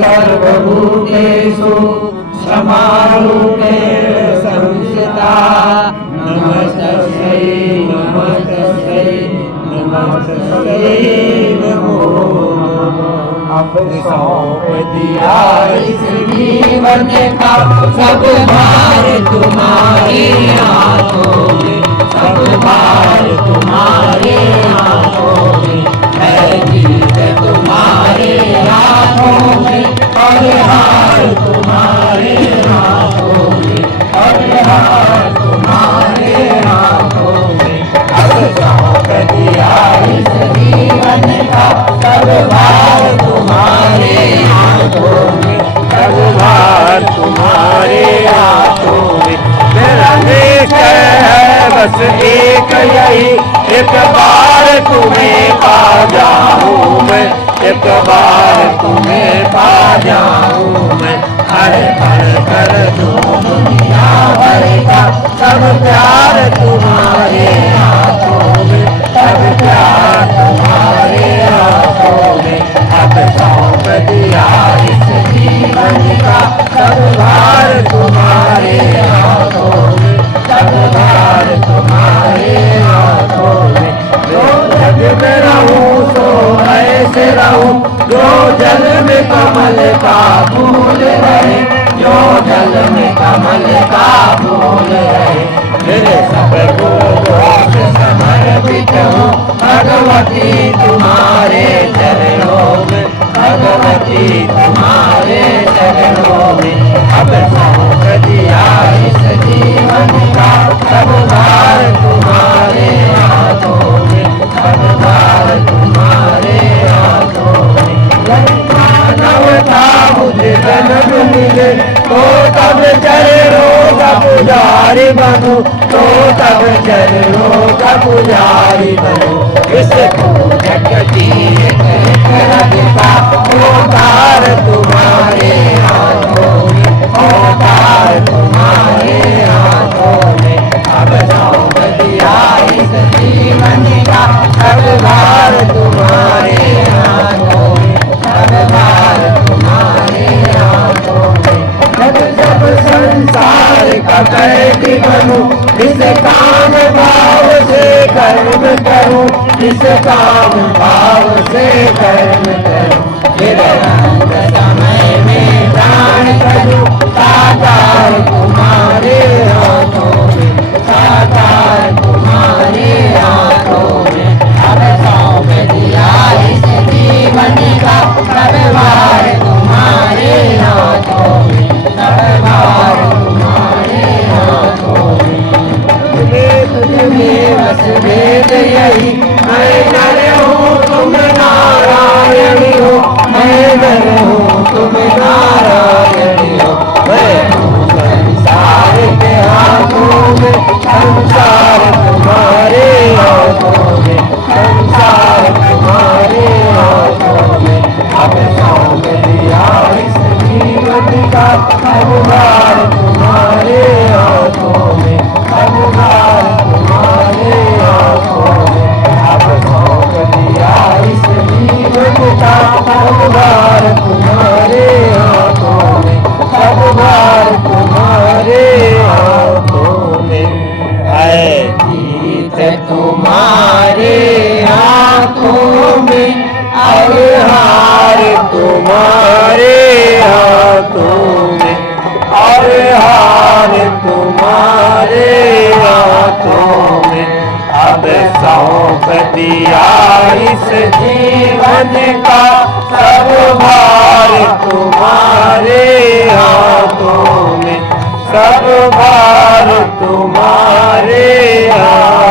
सर्वभूतेषु समारूपेण संस्थिता नमस्तस्यै नमस्तस्यै नमस्तस्यै नमो नमः। अब सौंप दिया इस जीवन का सब भार तुम्हारे हाथों में, सब भार तुम्हारे हाथों में है, जीत तुम्हारे हाथों में और हार तुम्हारे हाथों में, और हार तुम्हारे हाथों में। अब सौंप दिया इस जीवन का सब भार तुम्हारे हाथों में, सब भार तुम्हारे हाथों में। मेरा निश्चय है बस एक यही, एक बार तुम्हें पा जाऊं मैं, एक बार तुम्हें पा जाऊं मैं। हर पल कर दूं दुनिया भर का सब प्यार तुम्हारे हाथों में, सब प्यार तुम्हारे हाथों में। अब सौंप दिया इस जीवन का सब भार तुम्हारे हाथों में, सब भार तुम्हारे हाथों में। जो जग में रहूं सो ऐसे रहूं, जो जल में कमल का फूल रहे, जो जल में कमल का फूल रहे। मेरे सब गुणों से समर्पित हूँ भगवती तुम्हारे चरणों में, भगवती तुम्हारे चरणों में। अब सौंप दिया इस जीवन का सब भार तुम्हारे हाथों में, सब भार तुम्हारे हाथों में। मानवता मुझे जन्म मिले तो तब चरणों का पुजारी बनूं, तो तब चरणों का पुजारी बनूं। इस पूजक जीवित रखता ओंकार तुम्हारे हाथों में, ओंकार तुम्हारे हाथों में। अब सौंप दिया इस जीवन का सब भार तुम्हारे हाथों में, सब भार तुम्हारे हाथों में। जब संसार का कैदी बनूं, इस काम भाव से कर्म करूं, इस काम भाव से कर्म करूं। फिर अंत समय में प्राण करूं साकार तुम्हारे हाथों में, साकार तुम्हारे हाथों में। अब सौंप दिया इस जीवन का सब भार तुम्हारे हाथों में, सब भार तुम्हारे हाथों में। तुम्हें बस भेद यही, मैं नर हूँ तुम नारायणी हो, मैं नर हूँ तुम नारायणी हो। मैं हूँ संसार के हाथों में, संसार तुम्हारे हाथों में, संसार तुम्हारे हाथों में। अब सौंप दिया इस जीवन का सब भार तुम्हारे हाथों में, सब भार तुम्हारे हाथों में। अब सौंप दिया इस जीवन का सब भार तुम्हारे हाथों में, सब भार तुम्हारे हाथों में। है जीत तुम्हारे हाथों में और हार तुम्हारे हाथों में, और हार तुम्हारे हाथों में। अब सौंप दिया इस जीवन का सब भार तुम्हारे हाथों में, सब भार तुम्हारे हाथों